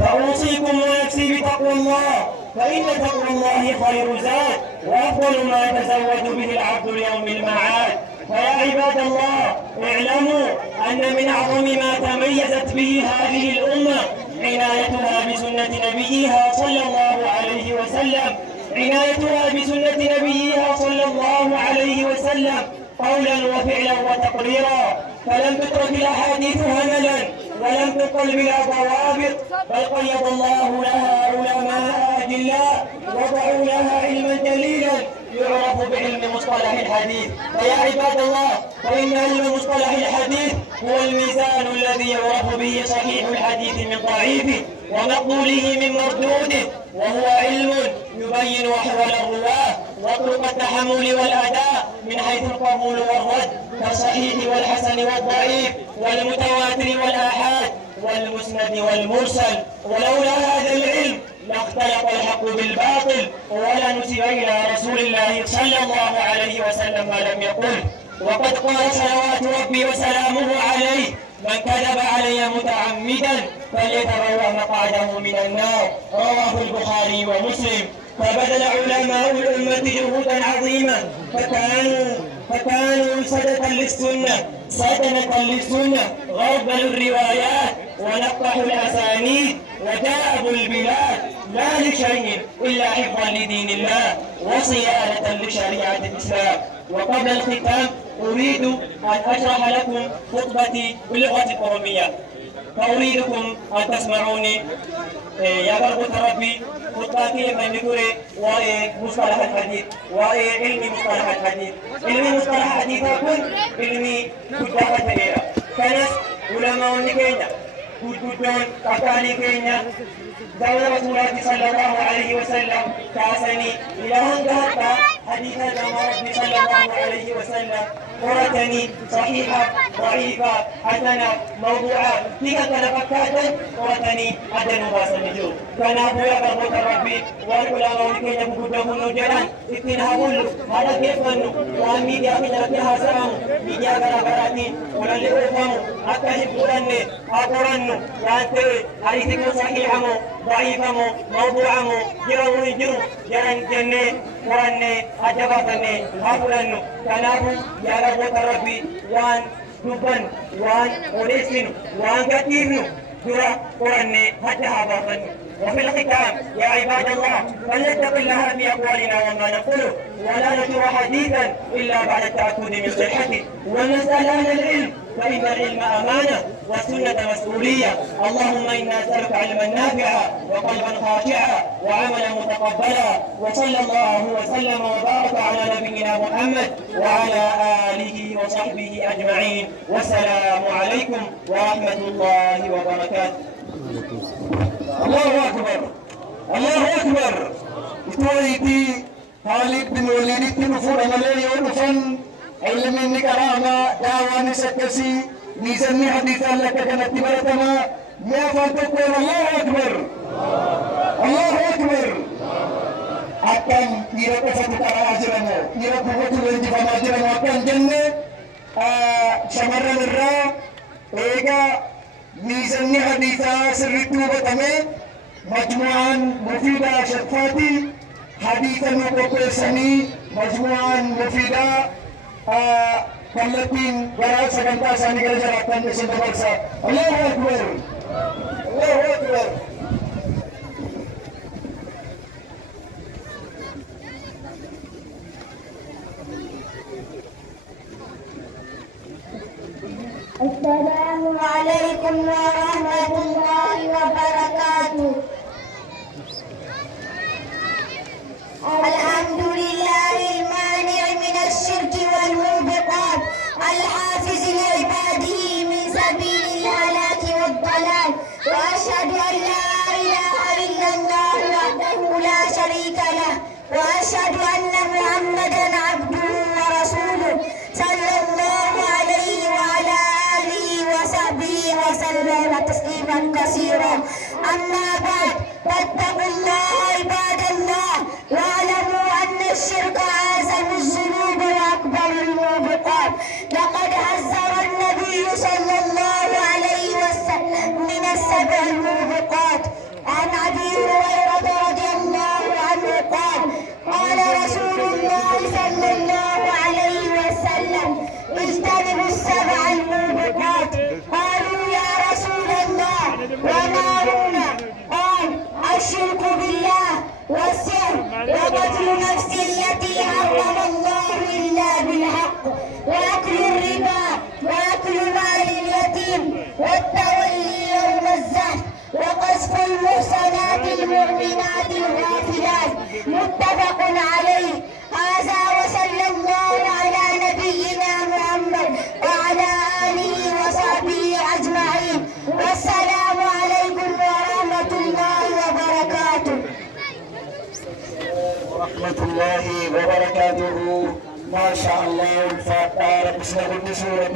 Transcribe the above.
فأوصيكم ونفسي بتقوى الله، فإن تقوى الله خير زاد وأفضل ما يتزود به العبد ليوم المعاد. فيا عباد الله، اعلموا أن من أعظم ما تميزت به هذه الأمة عنايتها بسنة نبيها صلى الله عليه وسلم، عنايتها بسنة نبيها صلى الله عليه وسلم قولا وفعلا وتقريرا، فلم تترك الأحاديث هملا ولم تقل بلا ضوابط، بل قيض الله لها علماء أجلاء وضعوا لها علما جليلا يعرف بعلم مصطلح الحديث. فيا عباد الله، فإن علم مصطلح الحديث هو الميزان الذي يعرف به صحيح الحديث من ضعيفه ومقبوله من مردوده، وهو علم يبين أحوال الرواة وطرق التحمل والأداء من حيث القبول والرد كالصحيح والحسن والضعيف والمتواتر والآحاد والمسند والمرسل. ولولا هذا العلم لاختلط الحق بالباطل ولا نسب إلى رسول الله صلى الله عليه وسلم ما لم يقل. وقد قال صلوات ربي وسلامه عليه: من كذب علي متعمدا فليتبوأ مقعده من النار. رواه البخاري ومسلم. فبذل علماء الأمة جهودا عظيما فكانوا صدنة للسنة، غربلوا الروايات ونقحوا الأسانيد وجاءبوا البلاد لا لشيء إلا حفظا لدين الله وصيانة لشريعة الإسلام. وقبل الختام أريد أن أشرح لكم خطبتي باللغة القومية، فأريدكم أن تسمعوني. يا بركة ربي خطبتي من ذكر ومصطلح الحديث وعلم مصطلح الحديث. علم مصطلح الحديث يكون علمي كتابة كبيرة كنس علماء كينيا كتبون كفاني كينيا دولة رسول الله صلى الله عليه وسلم كاسني إلى هنگهتا حديث جمع ربي صلى الله عليه وسلم قرتني صحيحة ضعيفة حسنة موضوعة تلك تنفكاتا قرتني أدن باس النجوم. كان أبويا بربط ربي والعلماء كي يبقوا نجران اتنهبوا هذا كيف أنه وأميدي أخذ فيها سلام ميديا غرابراتي ولن يفهموا حتى يبقونني أقرنوا وأنتري حديثكم صحيحة ضعيفة موضوعة جروا جران جنة قرني أجباتني هابلنو كان أبو يا رب ربي وان دبن وان أوليسين وان كتيرنو جرا قرني حتى هاباتني. وفي الختام يا عباد الله، فلنتق الله في أقوالنا وما نقوله ولا نشر حديثا إلا بعد التأكد من صحته ونسأل أهل العلم، فإن العلم أمانة والسنة مسؤولية. اللهم إنا نسألك علما نافعا وقلبا خاشعا وعملا متقبلا. وصلى الله وسلم وبارك على نبينا محمد وعلى آله وصحبه أجمعين، والسلام عليكم ورحمة الله وبركاته. الله أكبر الله أكبر. إتويتي خالد بن وليد نفور ملي ونفن علم إنك رحمة دعواني سكسي نيسني حديثا لك كانت برتما يا فاتقون. الله أكبر الله أكبر. أكن يرى فتك راجرمو يرى فتك لنجف راجرمو أكن جنة شمرا الرا إيجا نيسني حديثا سرطو بتمي مجموعا مفيدة شرفاتي حديثا مقبسني مجموعا مفيدة كالتين وراء سكنتا ساني كالجراتان بسم الله. الله أكبر الله أكبر. السلام عليكم ورحمة الله وبركاته. الحمد لله المانع من الشرك والموبقات، الحافز لعباده من سبيل الهلاك والضلال، وأشهد أن لا إله إلا الله وحده لا شريك له، وأشهد أن محمدا عبده ورسوله صلى الله عليه وعلى آله وصحبه وسلم تسليما كثيرا. أما بعد، فاتقوا الله عباد الله، واعلموا أن الشرك أعظم الذنوب وأكبر الموبقات. لقد حذر النبي صلى الله عليه وسلم من السبع الموبقات، المؤمنات الغافلات. متفق عليه. هذا وصلى الله على نبينا محمد وعلى آله وصحبه أجمعين. والسلام عليكم ورحمة الله وبركاته. ورحمة الله وبركاته. ما شاء الله. الفاتحة. بسم الله.